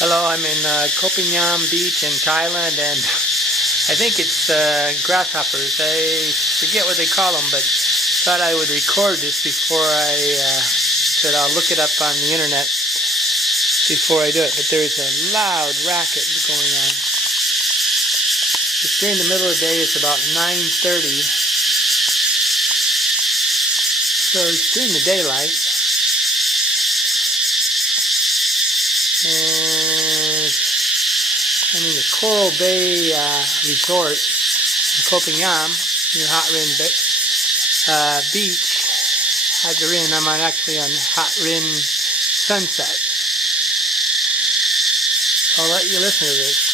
Hello, I'm in Koh Beach in Thailand, and I think it's grasshoppers. I forget what they call them, but thought I would record this before I said I'll look it up on the internet before I do it. But there's a loud racket going on. It's during the middle of the day. It's about 9:30, so it's during the daylight. And I'm in the Coral Bay Resort in Koh near Hot Rin Beach. Hot Rin, I'm actually on Hot Rin Sunset. I'll let you listen to this.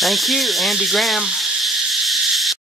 Thank you, Andy Graham.